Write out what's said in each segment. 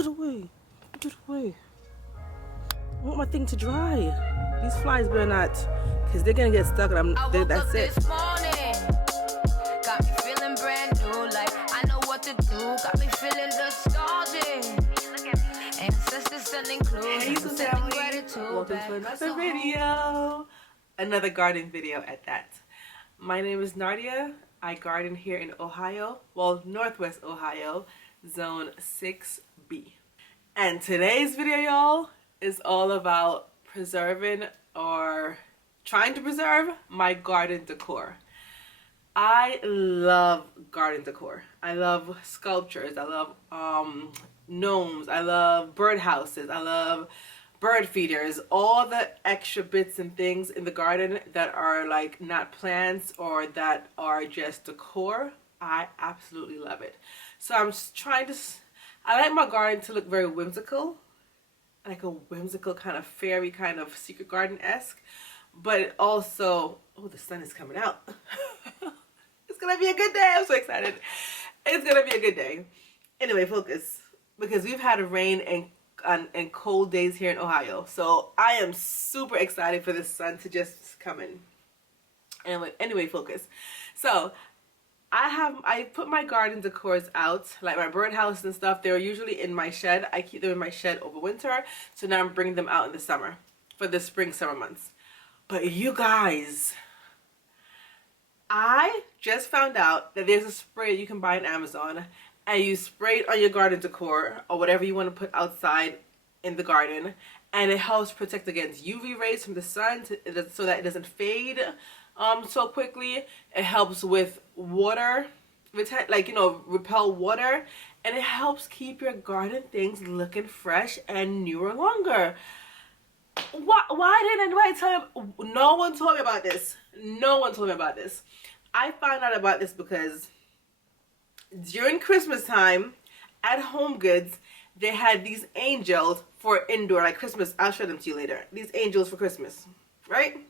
Get away. Get away. I want my thing to dry. These flies better not, because they're going to get stuck and that's it. This morning, got me feeling brand new, like I know what to do. Got me feeling nostalgic. Ancestors sending clues. Hey, family. Welcome to another video. Another garden video at that. My name is Nardia. I garden here in Ohio. Well, Northwest Ohio, Zone 6B. And today's video, y'all, is all about preserving or trying to preserve my garden decor. I love garden decor. I love sculptures. I love gnomes. I love birdhouses. I love bird feeders. All the extra bits and things in the garden that are like not plants or that are just decor. I absolutely love it. So I'm just trying to, I like my garden to look very whimsical. Like a whimsical kind of fairy kind of secret garden-esque. But it also, oh, the sun is coming out. It's gonna be a good day. I'm so excited. It's gonna be a good day. Anyway, focus. Because we've had rain and cold days here in Ohio. So I am super excited for the sun to just come in. Anyway, focus. So I put my garden decors out, like my birdhouse and stuff. They're usually in my shed. I keep them in my shed over winter. So now I'm bringing them out in the summer for the spring, summer months. But you guys, I just found out that there's a spray you can buy on Amazon, and you spray it on your garden decor or whatever you want to put outside in the garden, and it helps protect against UV rays from the sun so that it doesn't fade so quickly. It helps with water, like, you know, repel water, and it helps keep your garden things looking fresh and newer longer. Why didn't anybody tell me? No one told me about this. No one told me about this. I found out about this because during Christmas time at Home Goods, they had these angels for indoor, like Christmas. I'll show them to you later. These angels for Christmas, right?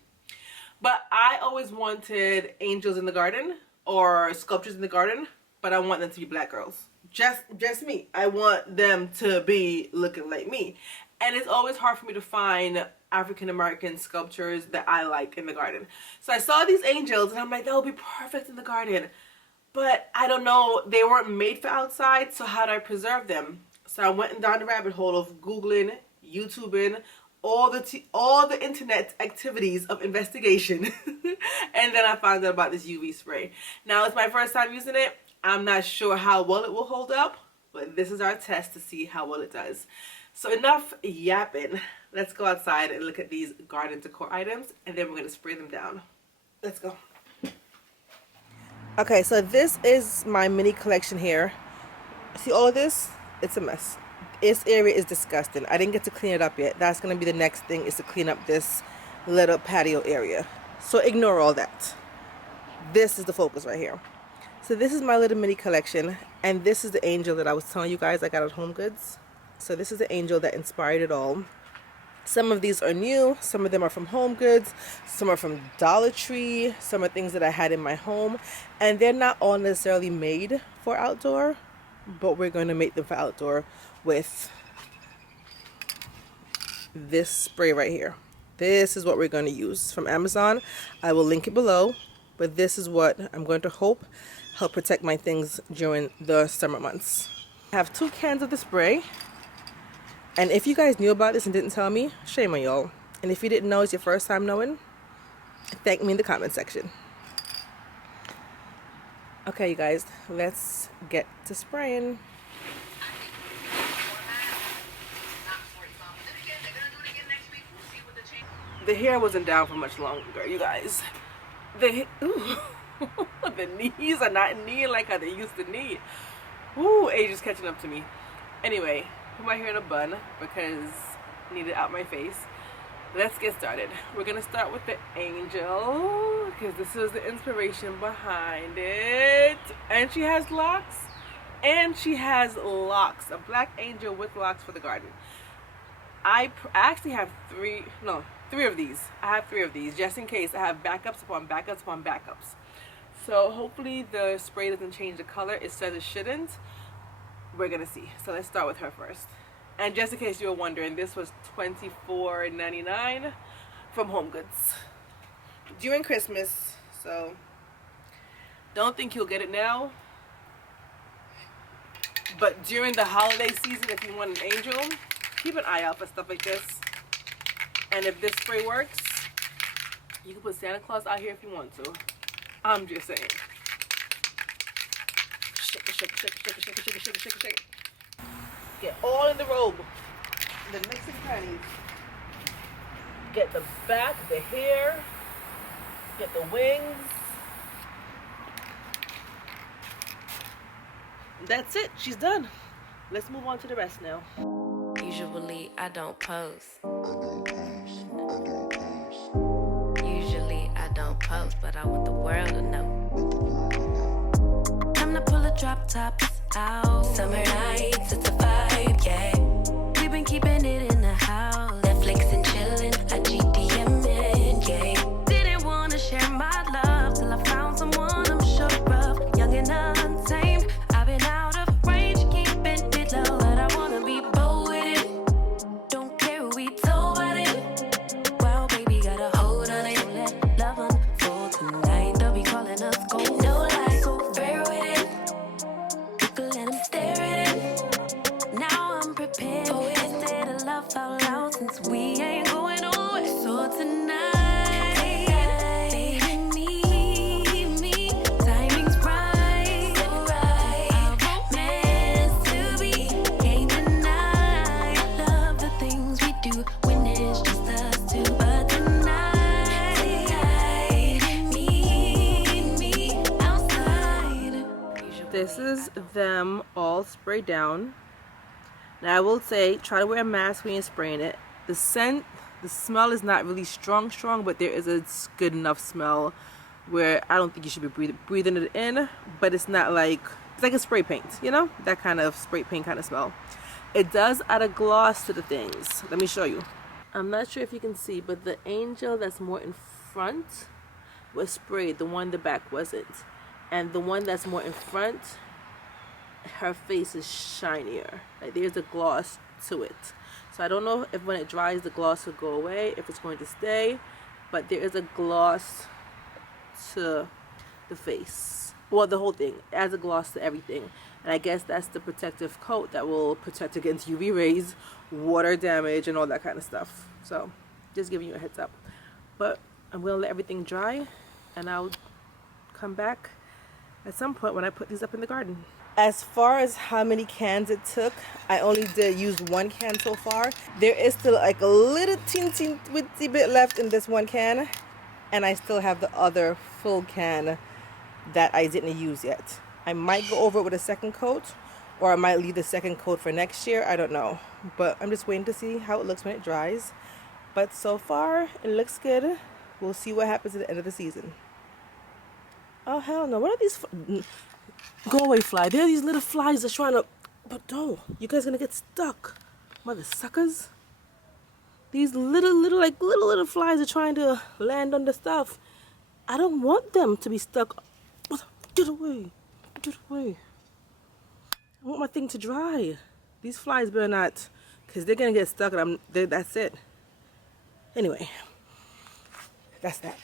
But I always wanted angels in the garden or sculptures in the garden, but I want them to be black girls. Just me. I want them to be looking like me. And it's always hard for me to find African-American sculptures that I like in the garden. So I saw these angels and I'm like, that would be perfect in the garden. But I don't know, they weren't made for outside, so how do I preserve them? So I went down the rabbit hole of Googling, YouTubing, all the internet activities of investigation. And then I found out about this UV spray. Now it's my first time using it. I'm not sure how well it will hold up, but this is our test to see how well it does. So enough yapping. Let's go outside and look at these garden decor items, and then we're going to spray them down. Let's go. Okay, so this is my mini collection here. See all of this? It's a mess. This area is disgusting. I didn't get to clean it up yet. That's going to be the next thing, is to clean up this little patio area. So ignore all that. This is the focus right here. So this is my little mini collection, and this is the angel that I was telling you guys I got at Home Goods. So this is the angel that inspired it all. Some of these are new, some of them are from Home Goods, some are from Dollar Tree, some are things that I had in my home, and they're not all necessarily made for outdoor, but we're going to make them for outdoor with this spray right here. This is what we're going to use from Amazon. I will link it below, but this is what I'm going to help protect my things during the summer months. I have 2 cans of the spray. And if you guys knew about this and didn't tell me, shame on y'all. And if you didn't know, it's your first time knowing, thank me in the comment section. Okay, you guys, let's get to spraying. The hair wasn't down for much longer, you guys. The knees are not kneeing like how they used to knee. Ooh, age is catching up to me. Anyway, put my hair in a bun because I need it out my face. Let's get started. We're gonna start with the angel because this is the inspiration behind it. And she has locks, and she has locks. A black angel with locks for the garden. I actually have three of these. I have 3 of these just in case. I have backups upon backups upon backups. So hopefully the spray doesn't change the color. It says it shouldn't. we're gonna see. So let's start with her first. And just in case you were wondering, this was $24.99 from Home Goods during Christmas. So don't think you'll get it now, but during the holiday season, if you want an angel, keep an eye out for stuff like this. And if this spray works, you can put Santa Claus out here if you want to. I'm just saying. Shake it, shake it, shake it, shake it, shake it, shake it, shake it, shake it, shake it. Get all in the robe. The nooks and crannies. Get the back, the hair. Get the wings. That's it. She's done. Let's move on to the rest now. Usually I don't pose. Usually I don't pose, but I want the world to know. Time to pull the drop tops out. Summer nights, it's a vibe, yeah. We've been keeping it in the house. Netflix and chillin', I GDM'in', yeah. Didn't wanna share my love till I found someone I'm sure of. Young and untamed, I've been out of range, keeping it low. But I wanna be bold with it. Don't care who we told about it. Wow, baby, got a hold on it. Don't let love unfold tonight. They'll be calling us gold. No lies, so fair with it. You can let them stare at it. Now I'm prepared. Oh, instead of love out loud, since we ain't going nowhere. So tonight, baby, meet me. Timing's right, so right. Our romance to be can't deny. Love the things we do when it's just us two. But tonight, meet me outside. This is them all sprayed down. Now I will say, try to wear a mask when you're spraying it. The scent, the smell is not really strong, but there is a good enough smell where I don't think you should be breathing it in, but it's not like, it's like a spray paint, you know? That kind of spray paint kind of smell. It does add a gloss to the things. Let me show you. I'm not sure if you can see, but the angel that's more in front was sprayed. The one in the back wasn't. And the one that's more in front, her face is shinier. Like there's a gloss to it. So I don't know if when it dries the gloss will go away, if it's going to stay, but there is a gloss to the face. Well, the whole thing. It adds a gloss to everything. And I guess that's the protective coat that will protect against UV rays, water damage, and all that kind of stuff. So just giving you a heads up. But I'm going to let everything dry, and I'll come back at some point when I put these up in the garden. As far as how many cans it took, I only did use one can so far. There is still like a little teensy bit left in this one can, and I still have the other full can that I didn't use yet. I might go over it with a second coat, or I might leave the second coat for next year. I don't know, but I'm just waiting to see how it looks when it dries. But so far it looks good. We'll see what happens at the end of the season. Oh hell no, what are these? Go away, fly. There are these little flies that's trying to, but don't, you guys gonna get stuck, mother suckers. These little flies are trying to land on the stuff. I don't want them to be stuck. Get away, get away. I want my thing to dry. These flies better not, because they're gonna get stuck and that's it. Anyway, that's that.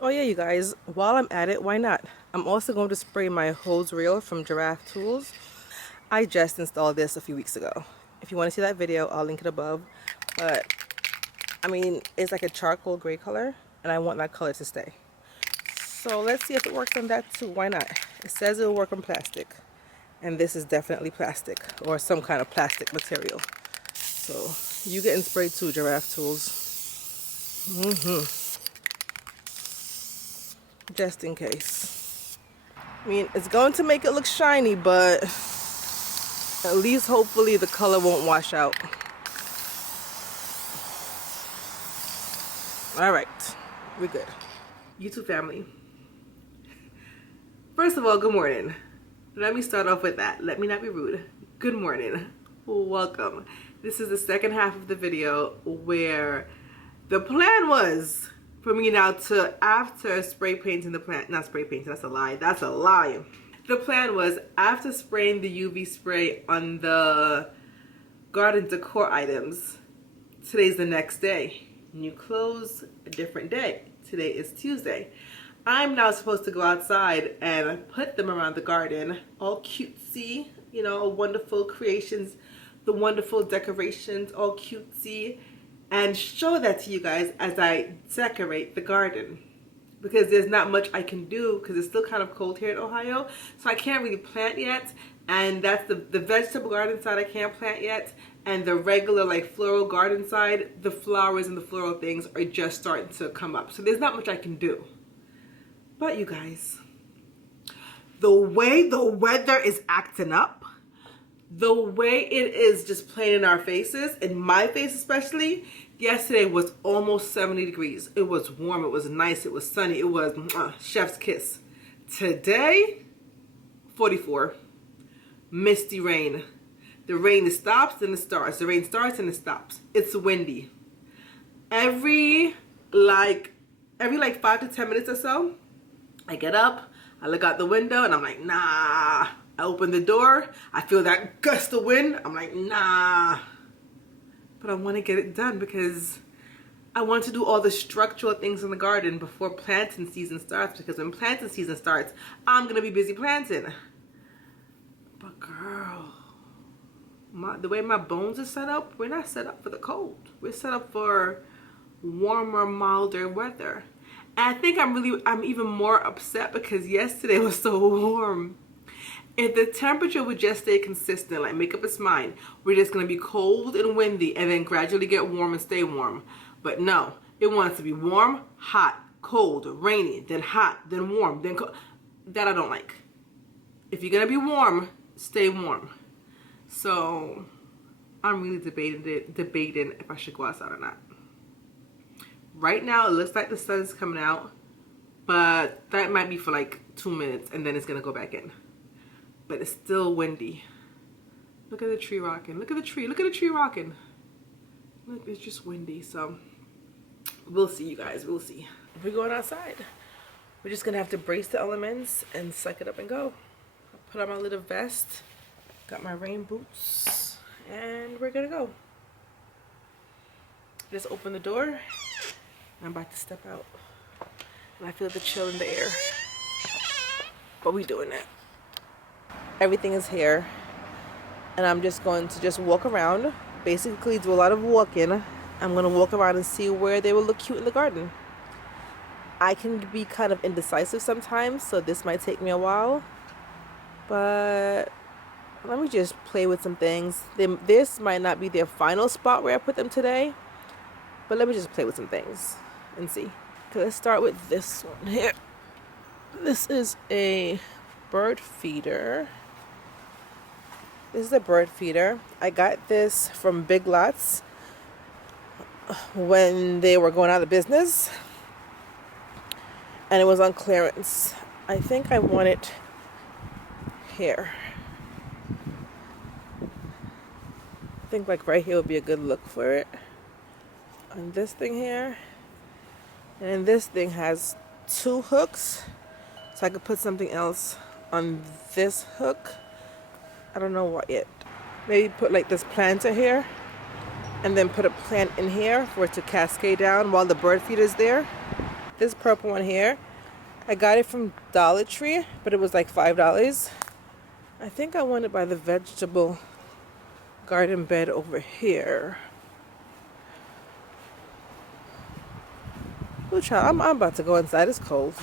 Oh yeah, you guys, while I'm at it, why not? I'm also going to spray my hose reel from Giraffe Tools. I just installed this a few weeks ago. If you want to see that video, I'll link it above. But, I mean, it's like a charcoal gray color, and I want that color to stay. So let's see if it works on that too. Why not? It says it'll work on plastic. And this is definitely plastic, or some kind of plastic material. So, you getting sprayed too, Giraffe Tools. Just in case. I mean, it's going to make it look shiny, but at least hopefully the color won't wash out. Alright, we're good. YouTube family. First of all, good morning. Let me start off with that. Let me not be rude. Good morning. Welcome. This is the second half of the video where the plan was for me now to, after spray painting the plant, not spray painting, that's a lie. The plan was, after spraying the UV spray on the garden decor items, today's the next day. New clothes, a different day. Today is Tuesday. I'm now supposed to go outside and put them around the garden, all cutesy, you know, wonderful creations, the wonderful decorations, all cutesy, and show that to you guys as I decorate the garden. Because there's not much I can do because it's still kind of cold here in Ohio, so I can't really plant yet. And that's the vegetable garden side I can't plant yet, and the regular like floral garden side, the flowers and the floral things are just starting to come up, so there's not much I can do. But you guys, the way the weather is acting up, the way it is just playing in our faces, in my face especially. Yesterday was almost 70 degrees. It was warm, it was nice, it was sunny, it was chef's kiss. Today, 44. Misty rain. The rain stops, then it starts. The rain starts and it stops. It's windy. Every like 5 to 10 minutes or so, I get up, I look out the window, and I'm like, nah. I open the door, I feel that gust of wind, I'm like, nah. But I want to get it done because I want to do all the structural things in the garden before planting season starts, because when planting season starts, I'm going to be busy planting. But girl, the way my bones are set up, we're not set up for the cold. We're set up for warmer, milder weather. And I think I'm even more upset because yesterday was so warm. If the temperature would just stay consistent, like make up its mind, we're just going to be cold and windy and then gradually get warm and stay warm. But no, it wants to be warm, hot, cold, rainy, then hot, then warm, then cold. That I don't like. If you're going to be warm, stay warm. So I'm really debating if I should go outside or not. Right now, it looks like the sun's coming out, but that might be for like 2 minutes and then it's going to go back in. But it's still windy. Look at the tree rocking. Look at the tree. Look at the tree rocking. Look, it's just windy. So we'll see, you guys. We'll see. We're going outside. We're just gonna have to brace the elements and suck it up and go. I put on my little vest. Got my rain boots. And we're gonna go. Just open the door. I'm about to step out. And I feel the chill in the air. But we doing it. Everything is here, and I'm just going to walk around, basically do a lot of walking. I'm going to walk around and see where they will look cute in the garden. I can be kind of indecisive sometimes, so this might take me a while, but let me just play with some things. This might not be their final spot where I put them today, but let me just play with some things and see. Okay, let's start with this one here. This is a bird feeder. This is a bird feeder. I got this from Big Lots when they were going out of business, and it was on clearance. I think I want it here. I think like right here would be a good look for it. On this thing here. And this thing has 2 hooks, so I could put something else on this hook. I don't know what yet. Maybe put like this planter here and then put a plant in here for it to cascade down while the bird feeder is there. This purple one here, I got it from Dollar Tree, but it was like $5. I think I want it by the vegetable garden bed over here. Oh child, I'm about to go inside. It's cold.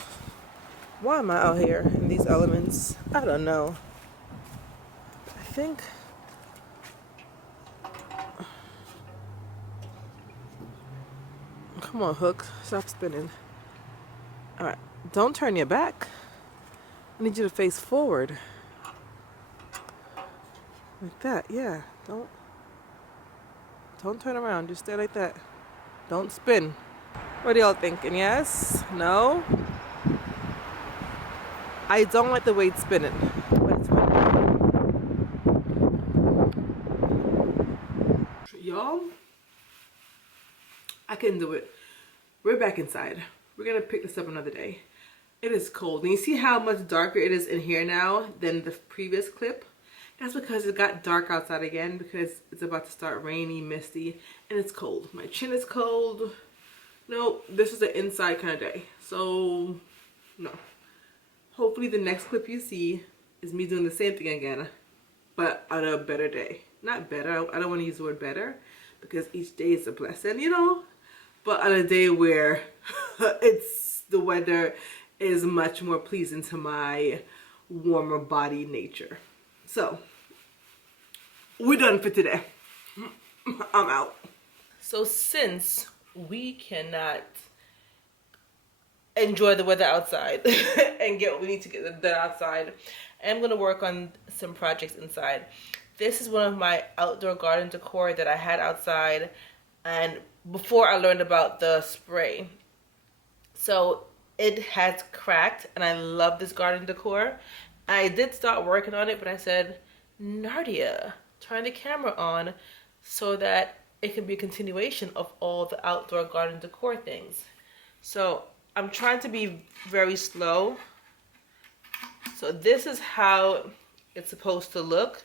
Why am I out here in these elements? I don't know. I think come on, hook, stop spinning. All right, don't turn your back. I need you to face forward like that. Yeah, don't turn around, just stay like that. Don't spin. What are y'all thinking? Yes? No? I don't like the way it's spinning. But it's y'all, I couldn't do it. We're back inside. We're gonna pick this up another day. It is cold. And you see how much darker it is in here now than the previous clip? That's because it got dark outside again because it's about to start rainy, misty, and it's cold. My chin is cold. No, this is an inside kind of day. So, no. Hopefully the next clip you see is me doing the same thing again, but on a better day. Not better, I don't want to use the word better because each day is a blessing, you know? But on a day where the weather is much more pleasing to my warmer body nature. So, we're done for today. I'm out. So since we cannot enjoy the weather outside and get what we need to get done outside, I'm going to work on some projects inside. This is one of my outdoor garden decor that I had outside, and before I learned about the spray. So it has cracked, and I love this garden decor. I did start working on it, but I said, Nardia, turn the camera on so that it can be a continuation of all the outdoor garden decor things. So I'm trying to be very slow. So this is how it's supposed to look.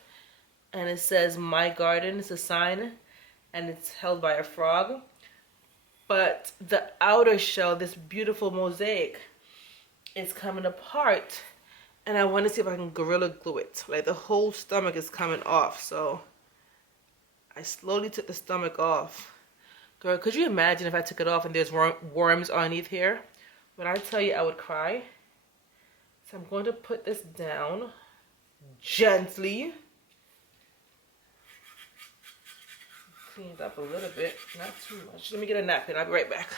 And it says my garden. It's a sign, and it's held by a frog. But the outer shell, this beautiful mosaic, is coming apart. And I want to see if I can Gorilla Glue it. Like the whole stomach is coming off. So I slowly took the stomach off. Girl, could you imagine if I took it off and there's worms underneath here? When I tell you I would cry. So I'm going to put this down gently. Clean it up a little bit, not too much. Let me get a napkin. I'll be right back.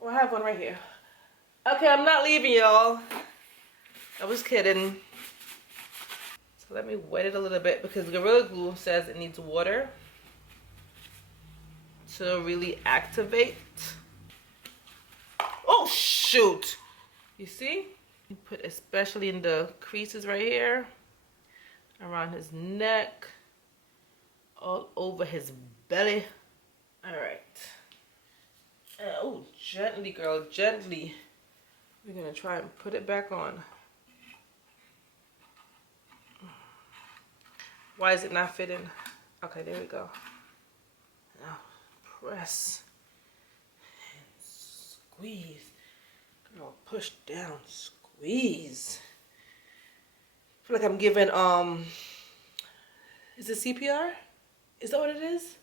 Oh, I have one right here. Okay, I'm not leaving, y'all. I was kidding. So let me wet it a little bit because Gorilla Glue says it needs water to really activate. Oh, shoot. You see? You put especially in the creases right here, around his neck, all over his belly. All right. Oh, gently, girl, gently. We're gonna try and put it back on. Why is it not fitting? Okay, there we go. Now press and squeeze. Girl, push down, squeeze. I feel like I'm giving is it CPR? Is that what it is?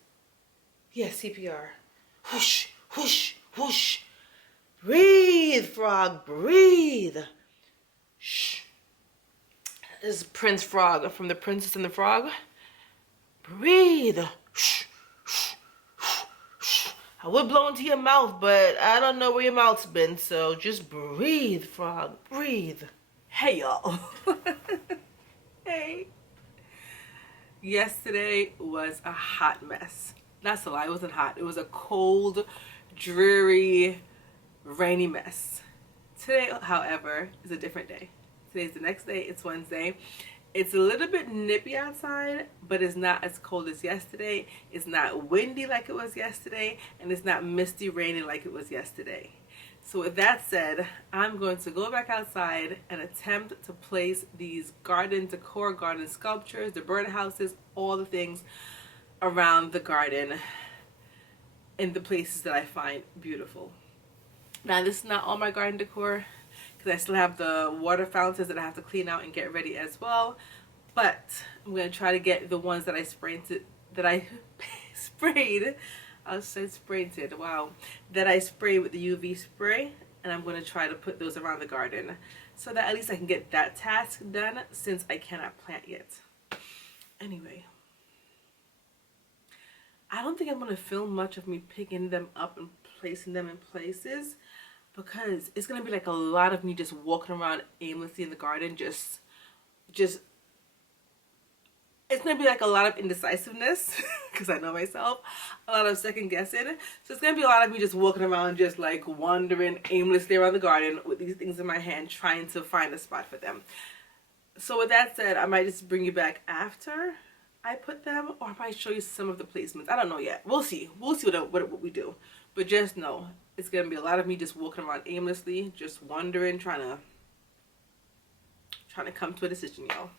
Yeah, CPR. Whoosh, whoosh, whoosh. Breathe, frog, breathe. Shh. This is Prince Frog from The Princess and the Frog. Breathe. Shh, shh, shh, shh. I would blow into your mouth, but I don't know where your mouth's been, so just breathe, frog, breathe. Hey, y'all. Hey. Yesterday was a hot mess. That's a lie, it wasn't hot. It was a cold, dreary, rainy mess. Today, however, is a different day. Today's the next day. It's Wednesday. It's a little bit nippy outside, but it's not as cold as yesterday. It's not windy like it was yesterday, and it's not misty raining like it was yesterday. So with that said, I'm going to go back outside and attempt to place these garden decor, garden sculptures, the birdhouses, all the things around the garden in the places that I find beautiful. Now, this is not all my garden decor because I still have the water fountains that I have to clean out and get ready as well. But I'm going to try to get the ones that I sprayed, I said sprayed, wow, that I sprayed with the UV spray, and I'm going to try to put those around the garden so that at least I can get that task done since I cannot plant yet. Anyway, I don't think I'm going to film much of me picking them up and placing them in places because it's going to be like a lot of me just walking around aimlessly in the garden, just it's going to be like a lot of indecisiveness because I know myself, a lot of second guessing. So it's going to be a lot of me just walking around, just like wandering aimlessly around the garden with these things in my hand, trying to find a spot for them. So with that said, I might just bring you back after I put them, or I might show you some of the placements. I don't know yet. We'll see. We'll see what we do. But just know, it's going to be a lot of me just walking around aimlessly, just wondering, trying to come to a decision, y'all.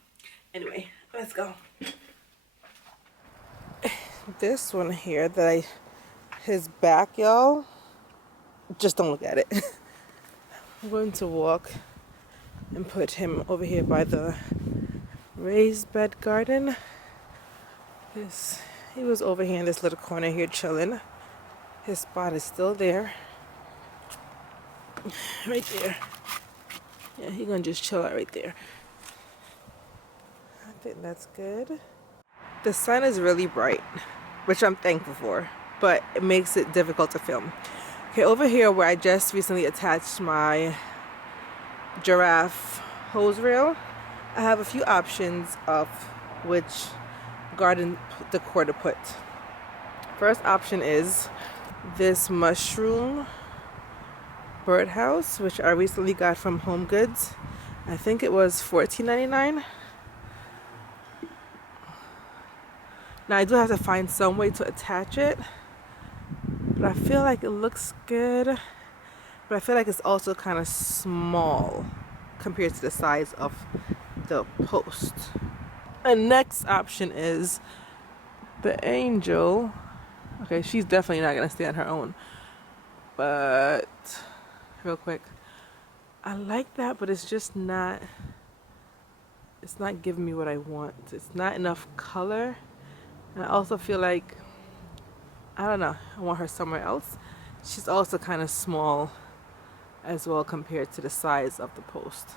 Anyway, let's go. This one here his back, y'all, just don't look at it. I'm going to walk and put him over here by the raised bed garden. He was over here in this little corner here chilling. His spot is still there. Right there. Yeah, he's gonna just chill out right there. I think that's good. The sun is really bright, which I'm thankful for, but it makes it difficult to film. Okay, over here where I just recently attached my giraffe hose reel, I have a few options of which garden decor to put. First option is this mushroom birdhouse, which I recently got from Home Goods. I think it was $14.99. Now I do have to find some way to attach it, but I feel like it looks good, but I feel like it's also kind of small compared to the size of the post. And next option is the angel. Okay, she's definitely not gonna stay on her own, but real quick, I like that, but it's just not, it's not giving me what I want. It's not enough color, and I also feel like, I don't know, I want her somewhere else. She's also kind of small as well compared to the size of the post.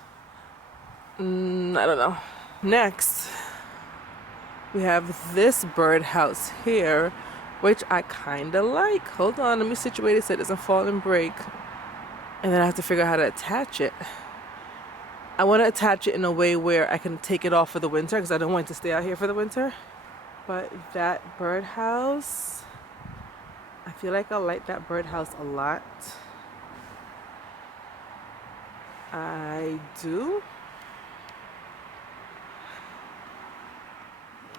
I don't know. Next, we have this birdhouse here, which I kind of like. Hold on, let me situate it so it doesn't fall and break. And then I have to figure out how to attach it. I want to attach it in a way where I can take it off for the winter, because I don't want it to stay out here for the winter. But that birdhouse, I feel like I like that birdhouse a lot. I do.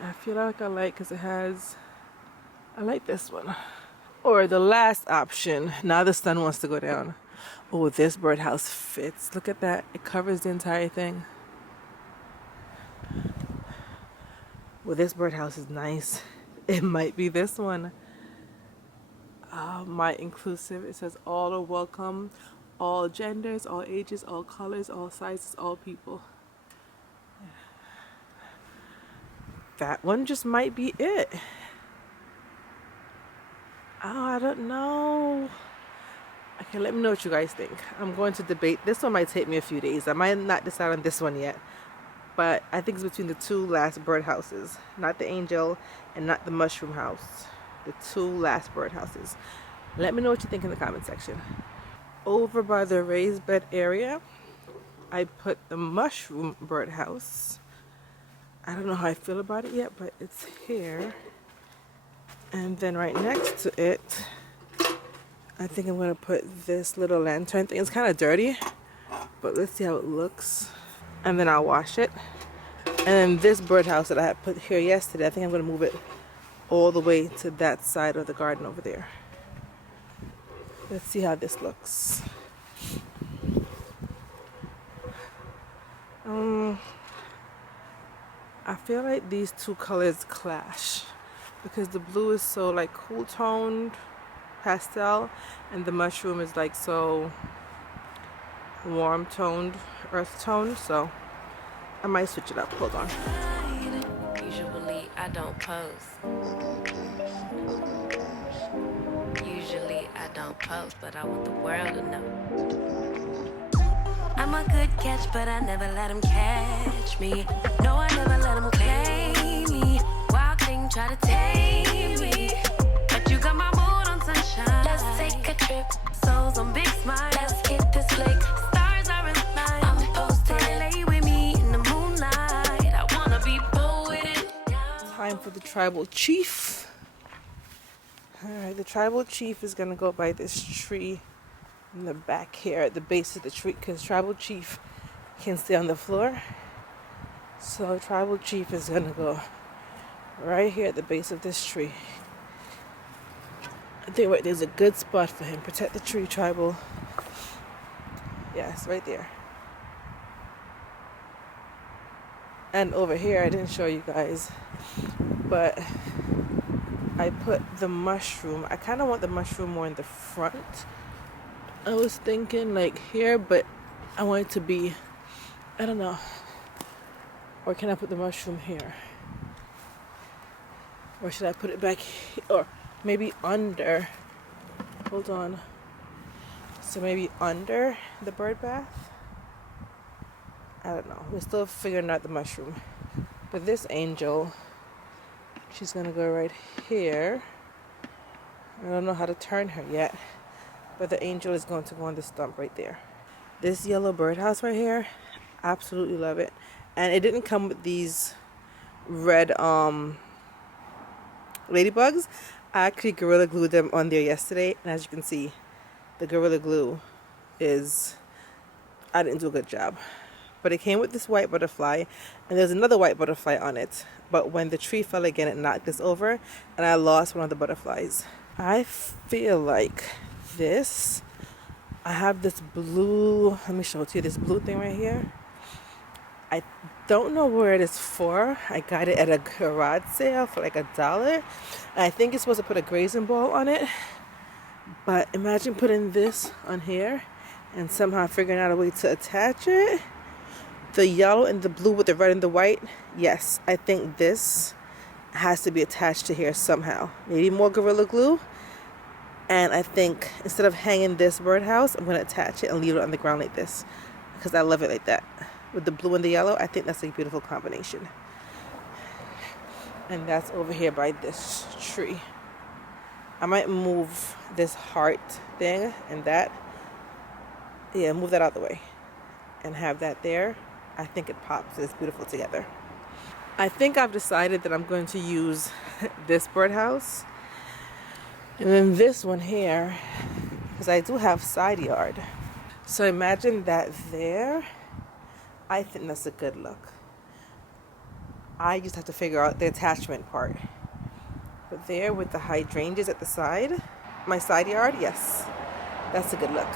I feel like I like, because it has, I like this one. Or the last option, now the sun wants to go down. Oh, this birdhouse fits. Look at that. It covers the entire thing. Well, this birdhouse is nice. It might be this one. My inclusive. It says all are welcome. All genders, all ages, all colors, all sizes, all people. That one just might be it. Oh, I don't know. Okay, let me know what you guys think. I'm going to debate. This one might take me a few days. I might not decide on this one yet. But I think it's between the two last birdhouses. Not the angel and not the mushroom house. The two last birdhouses. Let me know what you think in the comment section. Over by the raised bed area, I put the mushroom birdhouse. I don't know how I feel about it yet, but it's here. And then right next to it, I think I'm gonna put this little lantern thing. It's kind of dirty, but let's see how it looks. And then I'll wash it. And then this birdhouse that I had put here yesterday, I think I'm gonna move it all the way to that side of the garden over there. Let's see how this looks. I feel like these two colors clash, because the blue is so like cool toned pastel, and the mushroom is like so warm toned earth tone. So I might switch it up. Hold on. Usually I don't post. Usually I don't post, but I want the world to know. I'm a good catch, but I never let him catch me. No, I never let him play me. Wild thing try to tame me, but you got my mood on sunshine. Let's take a trip, souls on big smile. Let's hit this lake, stars are in line. I'm posted, lay with me in the moonlight. I wanna be poetic. Time for the tribal chief. Alright, the tribal chief is gonna go by this tree in the back here at the base of the tree, because tribal chief can stay on the floor. So tribal chief is gonna go right here at the base of this tree. I think right there's a good spot for him. Protect the tree, tribal. Yes, right there. And over here, I didn't show you guys, but I put the mushroom. I kind of want the mushroom more in the front. I was thinking like here, but I want it to be, I don't know. Or can I put the mushroom here? Or should I put it back here? Or maybe under. Hold on. So maybe under the bird bath? I don't know. We're still figuring out the mushroom. But this angel, she's going to go right here. I don't know how to turn her yet. But the angel is going to go on the stump right there. This yellow birdhouse right here, absolutely love it. And it didn't come with these red ladybugs. I actually Gorilla Glued them on there yesterday. And as you can see, the Gorilla Glue is, I didn't do a good job. But it came with this white butterfly. And there's another white butterfly on it. But when the tree fell again, it knocked this over. And I lost one of the butterflies. I feel like this, I have this blue, let me show it to you, this blue thing right here. I don't know where it is for. I got it at a garage sale for like $1. And I think it's supposed to put a grazing ball on it. But imagine putting this on here and somehow figuring out a way to attach it. The yellow and the blue with the red and the white. Yes, I think this has to be attached to here somehow. Maybe more Gorilla Glue. And I think instead of hanging this birdhouse, I'm going to attach it and leave it on the ground like this. Because I love it like that. With the blue and the yellow, I think that's a beautiful combination. And that's over here by this tree. I might move this heart thing and that. Yeah, move that out the way. And have that there. I think it pops. It's beautiful together. I think I've decided that I'm going to use this birdhouse. And then this one here, because I do have side yard. So imagine that there. I think that's a good look. I just have to figure out the attachment part. But there with the hydrangeas at the side, my side yard, yes, that's a good look.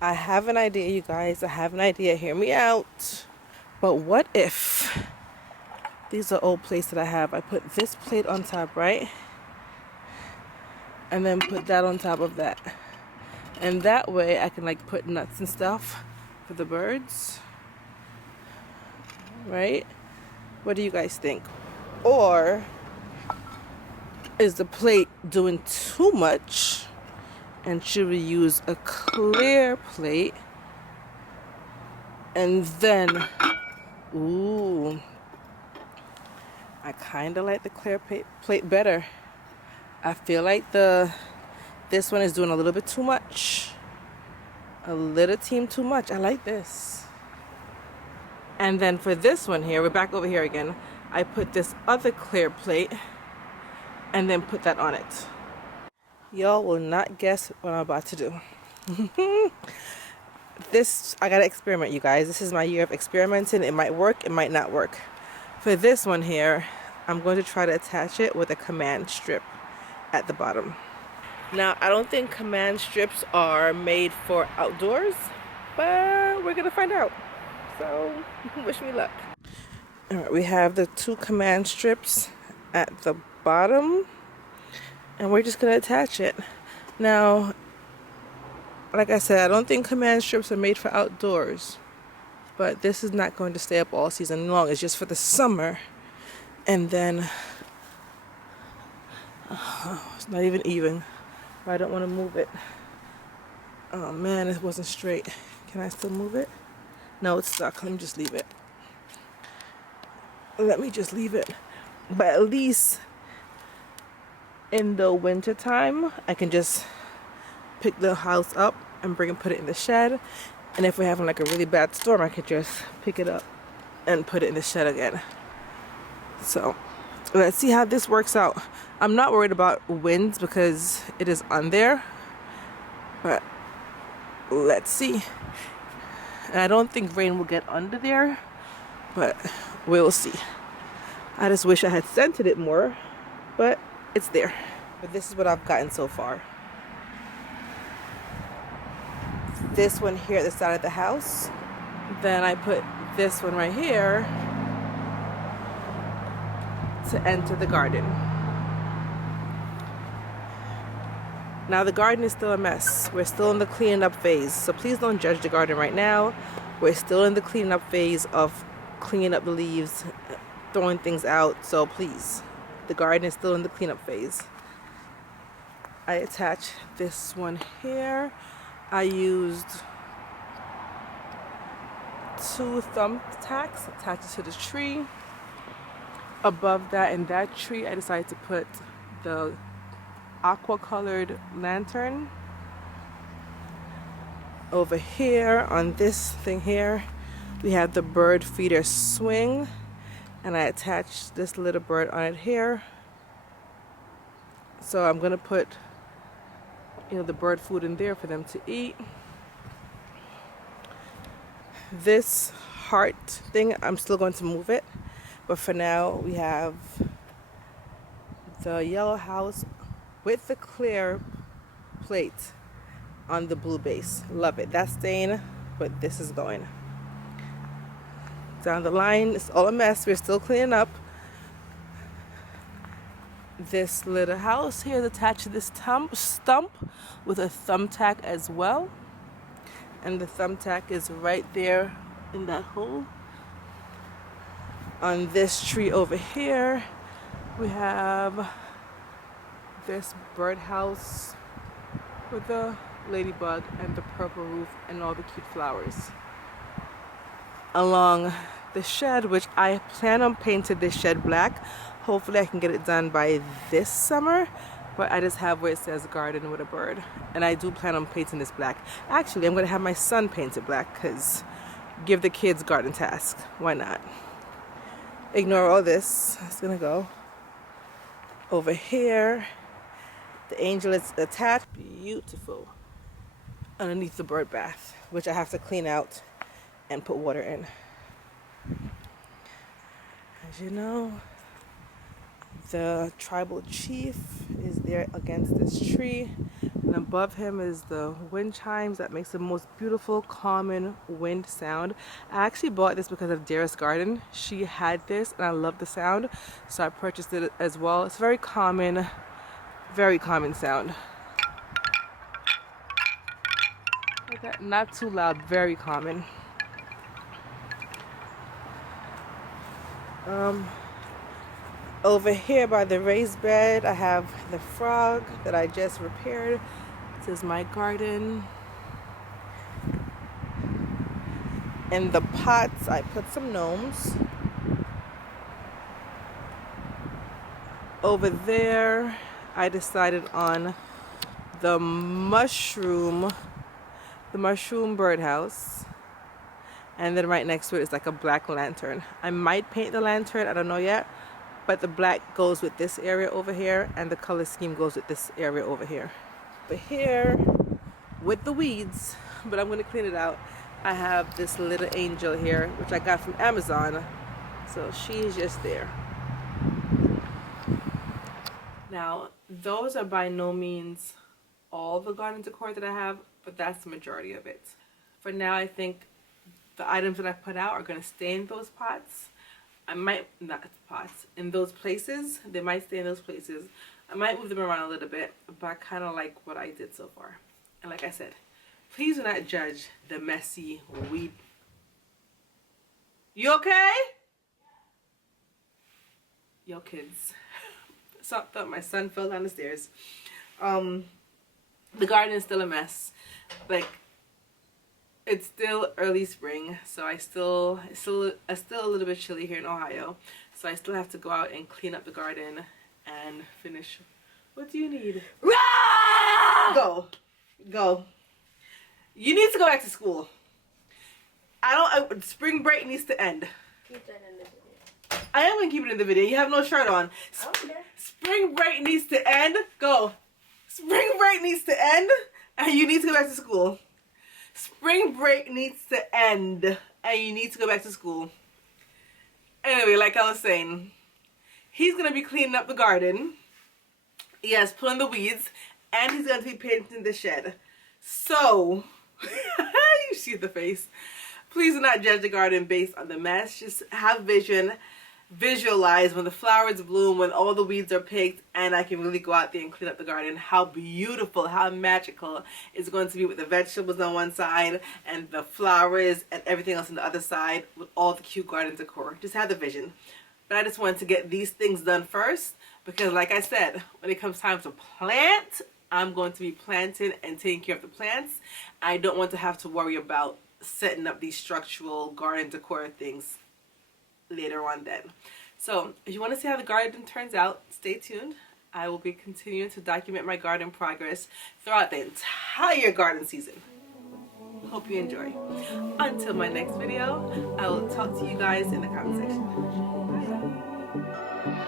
I have an idea, you guys. I have an idea. Hear me out. But what if, these are old plates that I have. I put this plate on top, right? And then put that on top of that. And that way I can like put nuts and stuff for the birds. Right? What do you guys think? Or is the plate doing too much? And should we use a clear plate? And then, ooh, I kind of like the clear plate better. I feel like this one is doing a little bit too much. A little team too much. I like this. And then for this one here, we're back over here again. I put this other clear plate and then put that on it. Y'all will not guess what I'm about to do. I gotta experiment, you guys. This is my year of experimenting. It might work, it might not work. For this one here, I'm going to try to attach it with a command strip at the bottom. Now, I don't think command strips are made for outdoors, but we're gonna find out. So, wish me luck. All right, we have the 2 command strips at the bottom, and we're just gonna attach it. Now, like I said, I don't think command strips are made for outdoors, but this is not going to stay up all season long. It's just for the summer. And then, it's not even. I don't want to move it. Oh man, it wasn't straight. Can I still move it? No, it's stuck. Let me just leave it. But at least in the winter time, I can just pick the house up and put it in the shed. And if we're having like a really bad storm, I could just pick it up and put it in the shed again. So let's see how this works out. I'm not worried about winds because it is on there, but let's see. And I don't think rain will get under there, but we'll see. I just wish I had scented it more, but it's there. But this is what I've gotten so far. This one here at the side of the house. Then I put this one right here to enter the garden. Now the garden is still a mess. We're still in the cleaning up phase. So please don't judge the garden right now. We're still in the cleaning up phase of cleaning up the leaves, throwing things out. So please, the garden is still in the cleanup phase. I attached this one here. I used 2 thumbtacks attached to the tree. Above that, in that tree, I decided to put the aqua colored lantern. Over here on this thing here, we have the bird feeder swing, and I attached this little bird on it here. So I'm gonna put, you know, the bird food in there for them to eat. This heart thing, I'm still going to move it, but for now we have the yellow house with the clear plate on the blue base. Love it. That's staying, but this is going. Down the line, it's all a mess. We're still cleaning up. This little house here is attached to this stump with a thumbtack as well. And the thumbtack is right there in that hole. On this tree over here, we have this birdhouse with the ladybug and the purple roof and all the cute flowers. Along the shed, which I plan on painting this shed black. Hopefully I can get it done by this summer, but I just have where it says garden with a bird, and I do plan on painting this black. Actually, I'm going to have my son paint it black, because give the kids garden task. Why not? Ignore all this. It's going to go over here. The angel is attached. Beautiful. Underneath the bird bath, which I have to clean out and put water in. As you know, the tribal chief is there against this tree, and above him is the wind chimes that makes the most beautiful calming wind sound. I actually bought this because of Dara's garden. She had this and I love the sound, so I purchased it as well. It's very calming sound. Like that, not too loud, very calming. Over here by the raised bed, I have the frog that I just repaired. This is my garden. In the pots, I put some gnomes. Over there, I decided on the mushroom birdhouse. And then right next to it is like a black lantern. I might paint the lantern, I don't know yet. But the black goes with this area over here, and the color scheme goes with this area over here. But here, with the weeds, but I'm going to clean it out, I have this little angel here, which I got from Amazon. So she's just there. Now, those are by no means all the garden decor that I have, but that's the majority of it. For now, I think the items that I put out are going to stay in those pots. I might, not pots, in those places. They might stay in those places. I might move them around a little bit, but I kind of like what I did so far. And like I said, please do not judge the messy weed. You okay? Yo, kids. Thought my son fell down the stairs. The garden is still a mess. Like, it's still early spring, so it's still a little bit chilly here in Ohio. So I still have to go out and clean up the garden and finish. What do you need? Go. You need to go back to school. Spring break needs to end. Keep that in the video. I am gonna keep it in the video. You have no shirt on. Okay. Spring break needs to end. Go. Spring break needs to end, and you need to go back to school. Spring break needs to end, and you need to go back to school. Anyway, like I was saying, He's going to be cleaning up the garden. Yes, pulling the weeds. And he's going to be painting the shed. So, you see the face. Please do not judge the garden based on the mess. Just have vision. Visualize when the flowers bloom, when all the weeds are picked, and I can really go out there and clean up the garden. How beautiful, how magical it's going to be with the vegetables on one side and the flowers and everything else on the other side with all the cute garden decor. Just have the vision. But I just wanted to get these things done first because, like I said, when it comes time to plant, I'm going to be planting and taking care of the plants. I don't want to have to worry about setting up these structural garden decor things later on then. So if you want to see how the garden turns out, stay tuned. I will be continuing to document my garden progress throughout the entire garden season. Hope you enjoy. Until my next video, I will talk to you guys in the comment section.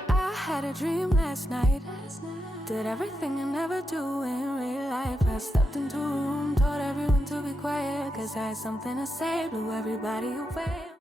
I had a dream last night. Did everything I never do in real life. I stepped into a room, told everyone to be quiet, 'cause I had something to say, blew everybody away.